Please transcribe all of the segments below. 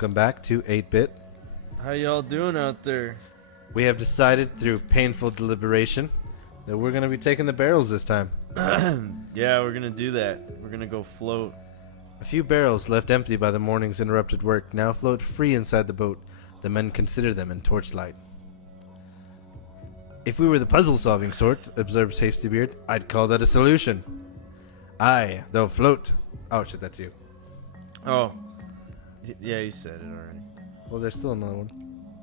Welcome back to 8-Bit. How y'all doing out there? We have decided through painful deliberation that we're going to be taking the barrels this time. Yeah, we're gonna do that. We're gonna go float. A few barrels left empty by the morning's interrupted work now float free inside the boat. The men consider them in torchlight. If we were the puzzle-solving sort, observes Hastybeard, I'd call that a solution. Aye, they'll float. Oh shit, that's you. Oh. Yeah, you said it already. Well, there's still another one.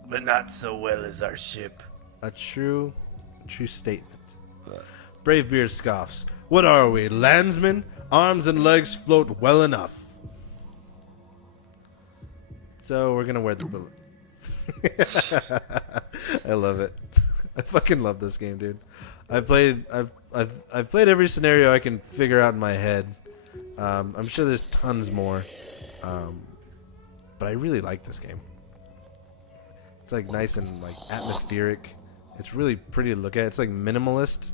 But not so well as our ship. A true statement. Bravebeard scoffs. What are we, landsmen? Arms and legs float well enough. So we're gonna wear the bullet. I love it. I fucking love this game, dude. I've played every scenario I can figure out in my head. I'm sure there's tons more. But I really like this game. It's like nice and like atmospheric. It's really pretty to look at. It's like minimalist,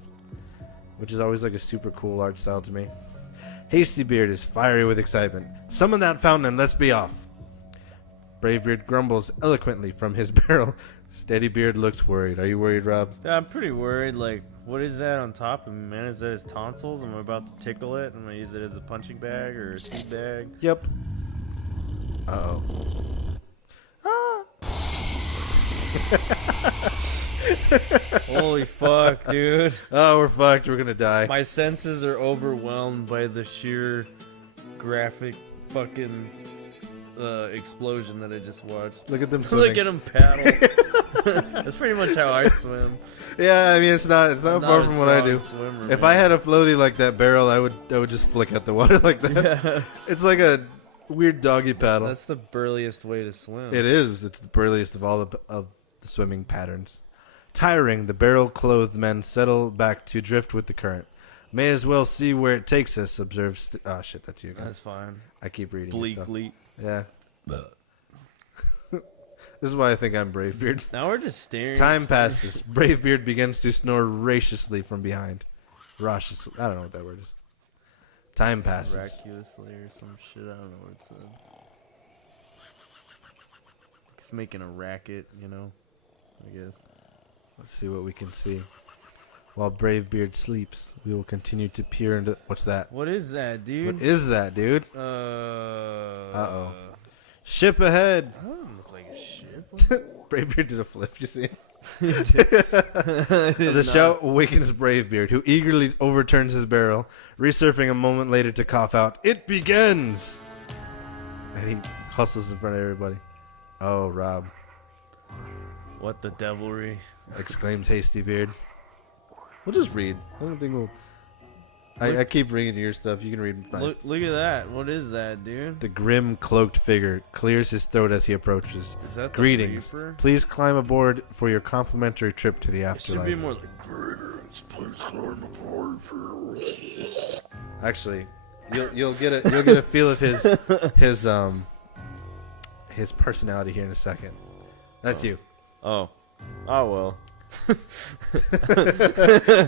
which is always like a super cool art style to me. Hastybeard is fiery with excitement. Summon that fountain and let's be off. Bravebeard grumbles eloquently from his barrel. Steadybeard looks worried. Are you worried, Rob? Yeah, I'm pretty worried. Like, what is that on top of me, man? Is that his tonsils? Am I about to tickle it? Am I use it as a punching bag or a seed bag? Yep. Uh-oh. Holy fuck, dude. Oh, we're fucked. We're gonna die. My senses are overwhelmed by the sheer graphic fucking explosion that I just watched. Look at them swimming. Look at him paddle. That's pretty much how I swim. Yeah, I mean it's not far from what I do. Swimmer, if man. I had a floaty like that barrel, I would just flick at the water like that. Yeah. It's like a weird doggy paddle. That's the burliest way to swim. It is. It's the burliest of all of the swimming patterns. Tiring, the barrel-clothed men settle back to drift with the current. May as well see where it takes us, observes... oh, shit, that's you again. That's fine. I keep reading your stuff. Bleakly. Yeah. This is why I think I'm Bravebeard. Now we're just staring. Time passes. Bravebeard begins to snore raciously from behind. Rauciously. I don't know what that word is. Time passes. Miraculously or some shit. I don't know what it said. It's making a racket, you know? I guess. Let's see what we can see. While Bravebeard sleeps, we will continue to peer into... What's that? What is that, dude? What is that, dude? Uh-oh. Ship ahead! That doesn't look like a ship. Bravebeard did a flip, you see? The shout awakens Bravebeard, who eagerly overturns his barrel, resurfing a moment later to cough out, "It begins!" And he hustles in front of everybody. Oh, Rob. What the devilry? Exclaims Hastybeard. We'll just read. I don't think we'll... I keep reading your stuff. You can read mine. Look at that. What is that, dude? The grim, cloaked figure clears his throat as he approaches. Is that the Greetings. Reaper? Please climb aboard for your complimentary trip to the It afterlife. should be more like, greetings, please climb aboard for... Actually, you'll get a feel of his personality here in a second. That's you. Oh. Oh, well.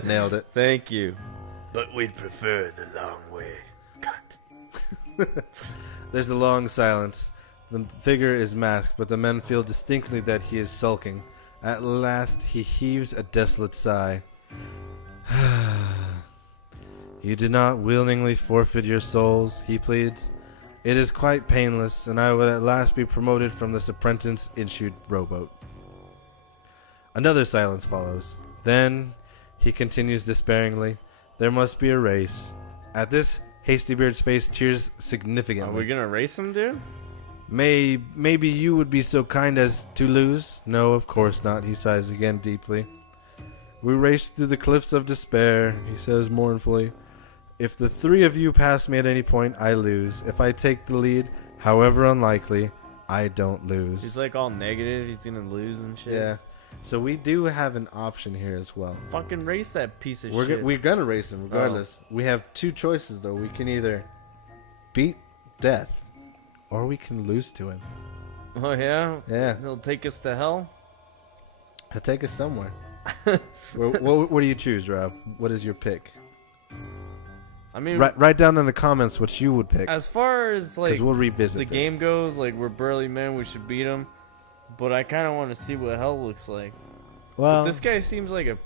Nailed it. Thank you. But we'd prefer the long way. Cut. There's a long silence. The figure is masked, but the men feel distinctly that he is sulking. At last, he heaves a desolate sigh. You did not willingly forfeit your souls, he pleads. It is quite painless, and I would at last be promoted from this apprentice-issued rowboat. Another silence follows. Then, he continues despairingly, there must be a race. At this, Hastybeard's face cheers significantly. Are we gonna race him, dude? Maybe you would be so kind as to lose? No, of course not, he sighs again deeply. We race through the cliffs of despair, he says mournfully. If the three of you pass me at any point, I lose. If I take the lead, however unlikely, I don't lose. He's like all negative. He's gonna lose and shit. Yeah. So we do have an option here as well. Fucking race that piece of shit. We're gonna race him regardless. We have two choices though. We can either beat death, or we can lose to him. Oh yeah. Yeah. He'll take us to hell. He'll take us somewhere. What do you choose, Rob? What is your pick? I mean, write down in the comments what you would pick. as far as like We'll revisit the this. game goes, like we're burly men, we should beat him. But I kind of want to see what hell looks like. Well, But this guy seems like a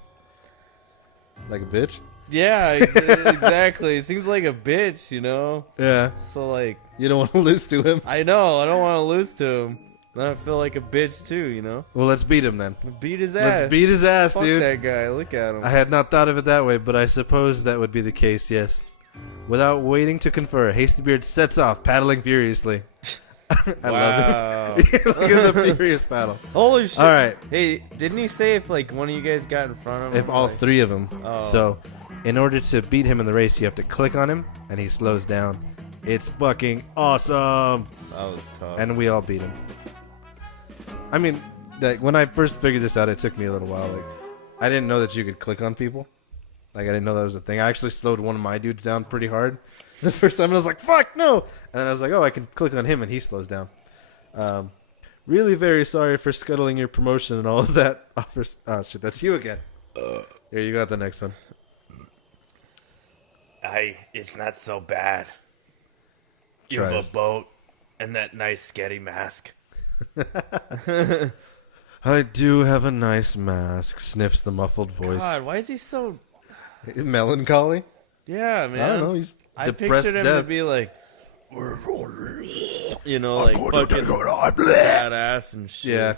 like a bitch. yeah, exactly. It seems like a bitch, you know. Yeah. So like, You don't want to lose to him. I know I don't want to lose to him. Then I feel like a bitch too, you know. Well, let's beat him then. Beat his ass. Let's beat his ass, Fuck dude. that guy. Look at him. I had not thought of it that way, but I suppose that would be the case. Yes. Without waiting to confer, Hastybeard sets off, paddling furiously. I love it. Look at the furious paddle. Holy shit. All right. Hey, didn't he say if like one of you guys got in front of him? If all like, three of them. Oh. So, in order to beat him in the race, you have to click on him, and he slows down. It's fucking awesome. That was tough. And we all beat him. I mean, like, when I first figured this out, it took me a little while. Like, I didn't know that you could click on people. Like, I didn't know that was a thing. I actually slowed one of my dudes down pretty hard the first time, and I was like, fuck, no! And then I was like, oh, I can click on him, and he slows down. Really very sorry for scuttling your promotion and all of that. Oh, shit, that's you again. Here, you got the next one. It's not so bad. You Try have it. a boat and that nice sketty mask. I do have a nice mask, sniffs the muffled voice. God, why is he so... Melancholy? Yeah, man. I don't know, he's I depressed pictured him to dead. be like... You know, like fucking badass and shit. Yeah.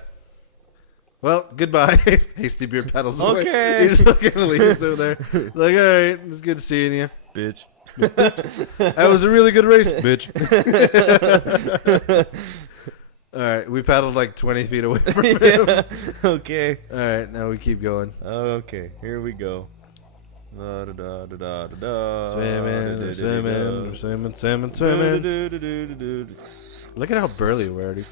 Well, goodbye. Hastybeard paddles away. Okay. He just fucking leaves over there. Like, alright, it's good seeing you. Bitch. That was a really good race, bitch. Alright, we paddled like 20 feet away from him. Yeah. Okay. Alright, now we keep going. Okay, here we go. Da, da, da, da, da, da, da. Swimming, swimming, swimming, swimming, swimming. Look at how burly we are, dude.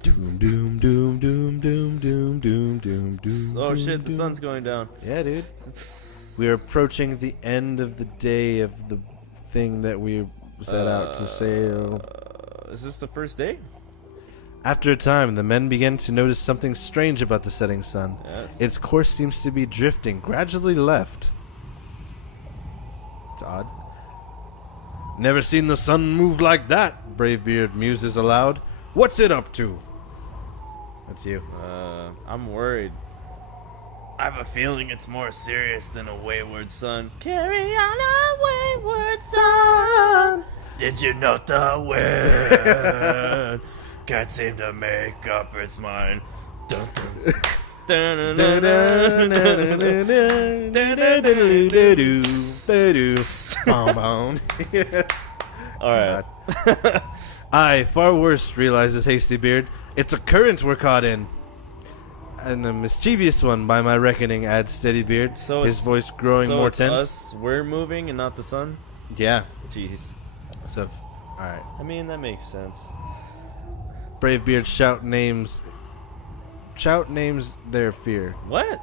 Doom, doom, doom, doom, doom, doom, doom, doom, doom. Oh shit, the sun's going down. Yeah, dude. We are approaching the end of the day of the thing that we set out to sail. Is this the first day? After a time, the men began to notice something strange about the setting sun. Yes. Its course seems to be drifting gradually left. It's odd. Never seen the sun move like that, Bravebeard muses aloud. What's it up to? That's you. I'm worried. I have a feeling it's more serious than a wayward son. Carry on a wayward son. Did you note the wind? Can't seem to make up its mind. Dun, dun. Dun, dun, dun, dun, dun, dun. All right. Aye, far worse, realizes Hastybeard. It's a current we're caught in. And a mischievous one, by my reckoning, adds Steadybeard, So his it's- voice growing so more it's tense. us, we're moving and not the sun? Yeah. Jeez. So, alright. I mean, that makes sense. Bravebeard shout names their fear. What?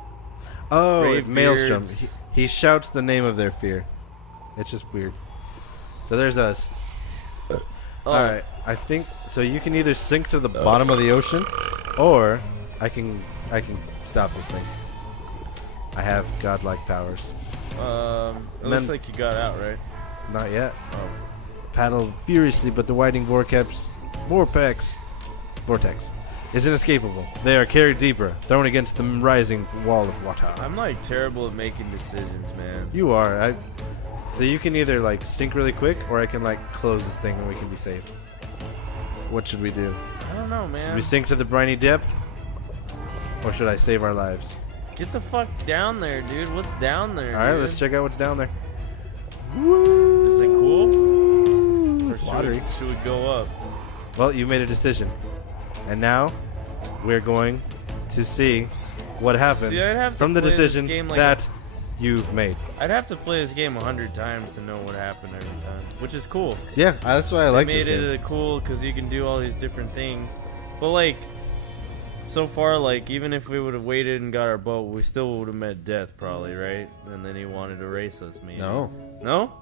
Oh, Bravebeard's- Maelstrom. He shouts the name of their fear. It's just weird. So there's us. Oh. Alright, I think so. You can either sink to the bottom of the ocean, or I can stop this thing. I have godlike powers. It looks like you got out, right? Not yet. Paddle furiously, but the widening vortex is inescapable. They are carried deeper, thrown against the rising wall of water. I'm like terrible at making decisions, man. You are. So you can either like sink really quick, or I can like close this thing and we can be safe. What should we do? I don't know, Should man. we sink to the briny depth, or should I save our lives? Get the fuck down there, dude. What's down there? All right, dude? let's check out what's down there. Is it cool? Or It's watery. should we go up? Well, you made a decision, and now we're going to see what happens See, I'd have to from the play this decision game like that you made. I'd have to play this game 100 times to know what happened every time, which is cool. Yeah, that's why I like They this made game. it cool because you can do all these different things. But like, so far, like even if we would have waited and got our boat, we still would have met death probably, right? And then he wanted to race us, maybe. No, No?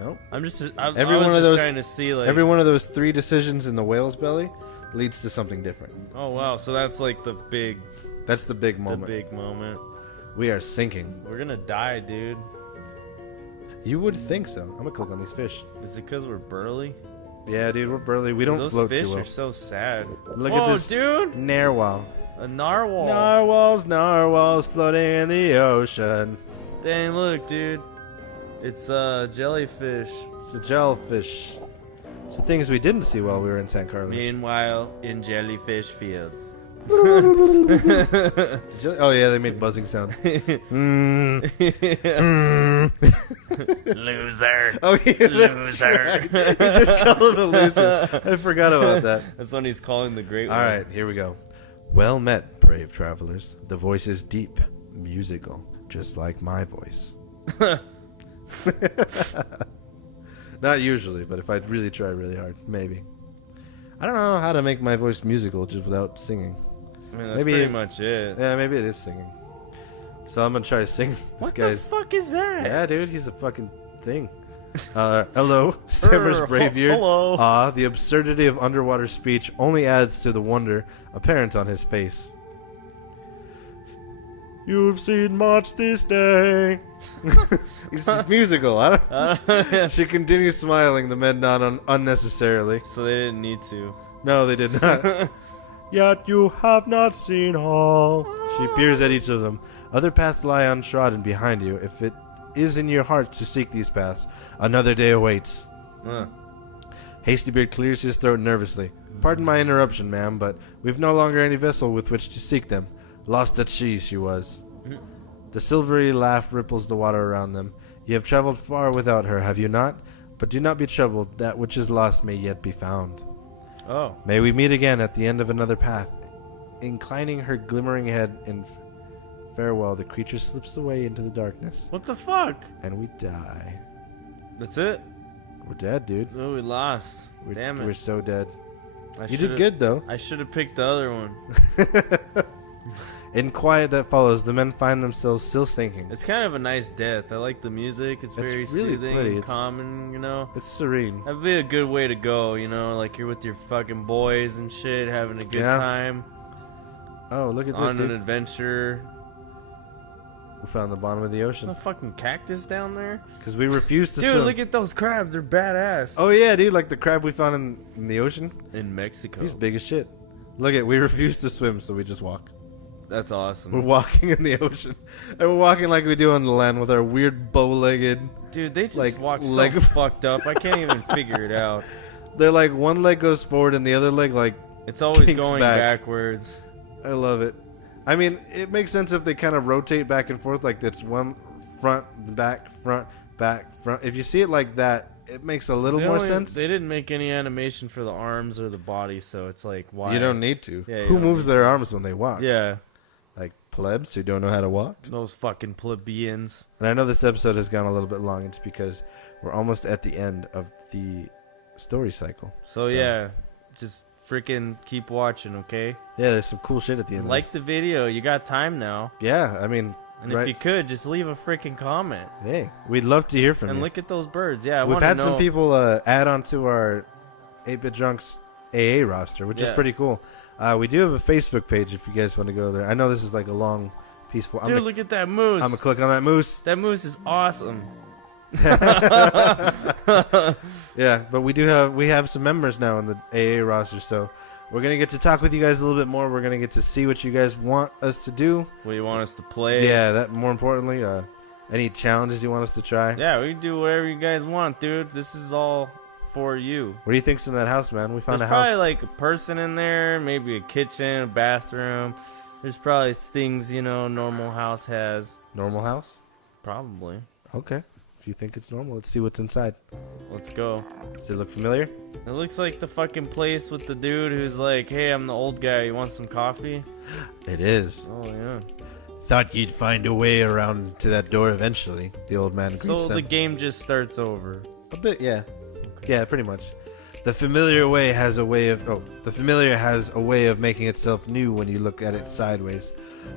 no. I'm just. Every I was one of just those- trying to see like. Every one of those 3 decisions in the whale's belly leads to something different. Oh wow! So that's like the big That's the big moment. moment. We are sinking. We're gonna die, dude. You would think so. I'm gonna click on these fish. Is it because we're burly? Yeah, dude, we're burly. We don't Those float fish too well. are so sad. Look Whoa, at this dude! narwhal. A narwhal. Narwhals floating in the ocean. Dang, look, dude. It's jellyfish. It's a jellyfish. It's the things we didn't see while we were in San Carlos. Meanwhile, in jellyfish fields. Oh yeah, they made buzzing sounds. Loser. Oh yeah, Loser. right. He did call him a loser. I forgot about that. That's when he's calling the great one. All right, here we go. Well met, brave travelers. The voice is deep, musical, just like my voice. Not usually, but if I really try really hard, maybe. I don't know how to make my voice musical just without singing. I mean, that's Maybe pretty much it. Yeah, maybe it is singing. So I'm gonna try to sing. What the fuck is that? Yeah, dude, he's a fucking thing. Hello, stammers Bravier. Hello. Ah, the absurdity of underwater speech only adds to the wonder apparent on his face. You've seen much this day. This is musical. I don't. She continues smiling. The men nod unnecessarily. So they didn't need to. No, they did not. Yet you have not seen all. She peers at each of them. Other paths lie untrodden behind you. If it is in your heart to seek these paths, another day awaits. Hastybeard clears his throat nervously. Pardon my interruption, ma'am, but we've no longer any vessel with which to seek them. Lost at sea, she was. The silvery laugh ripples the water around them. You have traveled far without her, have you not? But do not be troubled. That which is lost may yet be found. Oh. May we meet again at the end of another path. Inclining her glimmering head in farewell, the creature slips away into the darkness. What the fuck? And we die. That's it? We're dead, dude. Oh, we lost. Damn it. We're so dead. I You did good, though. I should have picked the other one. In quiet that follows, the men find themselves still sinking. It's kind of a nice death. I like the music. It's very really soothing pretty. and It's- calming, you know? It's serene. That'd be a good way to go, you know? Like you're with your fucking boys and shit, having a good Yeah. time. Oh, look at this, On an dude. adventure. We found the bottom of the ocean. A fucking cactus down there? Because we refused to Dude, swim. look at those crabs. They're badass. Oh, yeah, dude. Like the crab we found in the ocean. In Mexico. He's big as shit. Look at, we refused to swim, so we just walk. That's awesome. We're walking in the ocean. And we're walking like we do on the land with our weird bow-legged. Dude, they just like, walk so leg- fucked up. I can't even figure it out. They're like, one leg goes forward and the other leg, like, It's always kinks going back. backwards. I love it. I mean, it makes sense if they kind of rotate back and forth, like that's one front, back, front, back, front. If you see it like that, it makes a little more sense. They didn't make any animation for the arms or the body, so it's like, why? You don't need to. Yeah, you Who don't moves need their arms when they walk? Yeah, Like plebs who don't know how to walk. those fucking plebeians. And I know this episode has gone a little bit long. It's because we're almost at the end of the story cycle. So yeah, just freaking keep watching, okay? Yeah, there's some cool shit at the end. Like of the video. You got time now. this. Yeah, I mean, And right. if you could, just leave a freaking comment. Hey, we'd love to hear from And you. look at those birds. Yeah, I We've wanna had know. some people add on to our 8-Bit Drunks AA roster, which is Yeah. pretty cool. We do have a Facebook page if you guys want to go there. I know this is like a long, peaceful. Dude, look at that moose. I'm gonna click on that moose. That moose is awesome. Yeah, but we have some members now in the AA roster, so we're gonna get to talk with you guys a little bit more. We're gonna get to see what you guys want us to do. What you want us to play? Yeah, that more importantly, any challenges you want us to try. Yeah, we can do whatever you guys want, dude. This is all for you. What do you think's in that house, man? We found There's a house. probably like a person in there, maybe a kitchen, a bathroom. There's probably things, you know, normal house has. Normal house. Probably. Okay. If you think it's normal, let's see what's inside. Let's go. Does it look familiar? It looks like the fucking place with the dude who's like, hey, I'm the old guy. You want some coffee? It is. Oh, yeah. Thought you'd find a way around to that door eventually. The old man greets So them. the game just starts over. A bit, yeah. Yeah, pretty much. The familiar has a way of making itself new when you look at it sideways.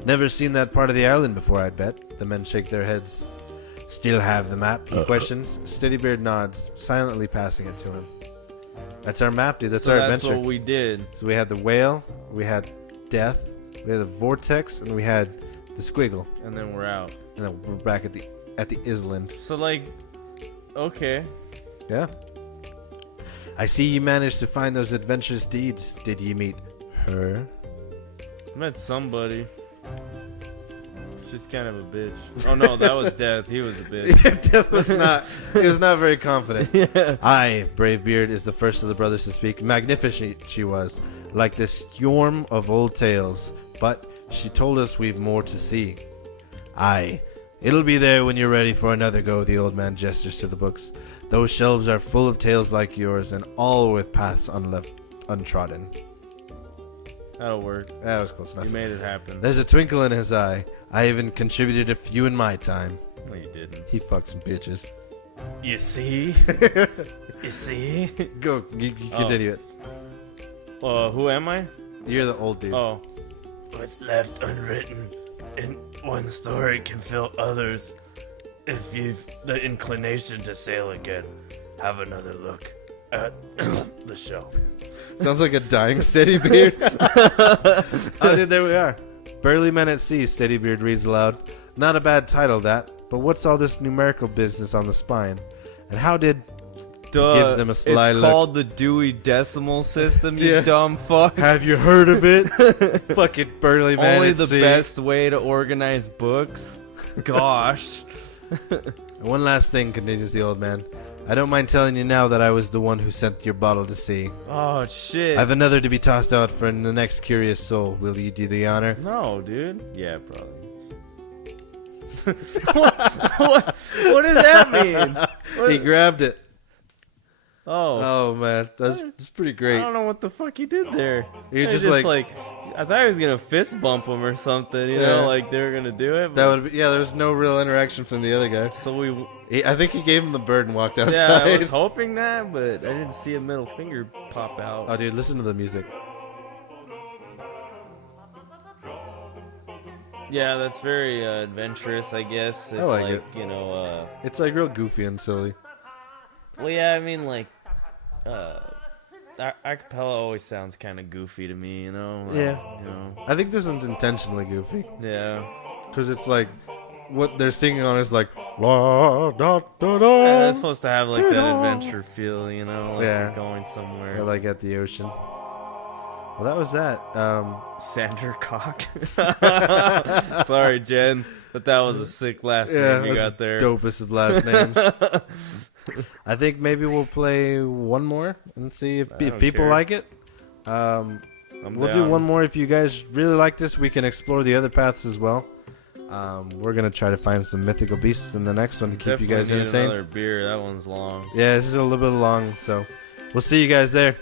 Never seen that part of the island before, I'd bet. The men shake their heads. Still have the map? He questions. Steadybeard nods, silently passing it to him. That's our map, dude. That's So our that's adventure. what we did. So we had the whale, we had death, we had the vortex, and we had the squiggle. And then we're out. And then we're back at the island. So, like, Okay. Yeah. I see you managed to find those adventurous deeds. Did you meet her? Met somebody. She's kind of a bitch. Oh no, that was Death. He was a bitch. Death was not. He was not very confident. Yeah. I, Bravebeard, is the first of the brothers to speak. Magnificent she was, like the storm of old tales. But she told us we've more to see. Aye, it'll be there when you're ready for another go. The old man gestures to the books. Those shelves are full of tales like yours, and all with paths untrodden. That'll work. That was close enough. You made it happen. There's a twinkle in his eye. I even contributed a few in my time. No, you didn't. He fucked some bitches. You see? You see? Go, you continue it. Who am I? You're the old dude. Oh. What's left unwritten in one story can fill others. If you've the inclination to sail again, have another look at the shelf. Sounds like a dying Steadybeard. Oh, dude, there we are. Burly Men at Sea, Steadybeard reads aloud. Not a bad title, that. But what's all this numerical business on the spine? And how did... Gives them a sly it's look. called the Dewey Decimal System, you Yeah. dumb fuck. Have you heard of it? Fucking Burly Man Only at the Sea. best way to organize books. Gosh. One last thing, continues the old man. I don't mind telling you now that I was the one who sent your bottle to sea. Oh shit. I've another to be tossed out for the next curious soul. Will you do the honor? No, dude. Yeah, probably. what does that mean? He grabbed it. Oh. Oh man, that's pretty I great. don't know what the fuck he did there. You're He just was like- I thought he was gonna fist bump him or something, you Yeah. know, like they were gonna do it. That But, would be, yeah. There was no real interaction from the other guy. so we, I think he gave him the bird and walked outside. yeah, I was hoping that, but I didn't see a middle finger pop out. Oh, dude, listen to the music. Yeah, that's very adventurous, I guess. If, I like it. You know, It's like real goofy and silly. well, yeah, I mean, like, acapella always sounds kind of goofy to me, you know. Yeah. You know. I think this one's intentionally goofy Yeah. because it's like what they're singing on is like la da da da. Yeah, it's supposed to have like that adventure feel, you know, like Yeah. you're going somewhere. Or like at the ocean. Well, that was that. Sander Cock. Sorry, Jen, but that was a sick last Yeah, name you got that's there. dopest of last names. I think maybe we'll play one more and see if don't people care. like it. I'm We'll do down. one more. If you guys really like this, we can explore the other paths as well. We're gonna try to find some mythical beasts in the next one to keep you guys Definitely need entertained. another beer. That one's long. Yeah, this is a little bit long, so we'll see you guys there.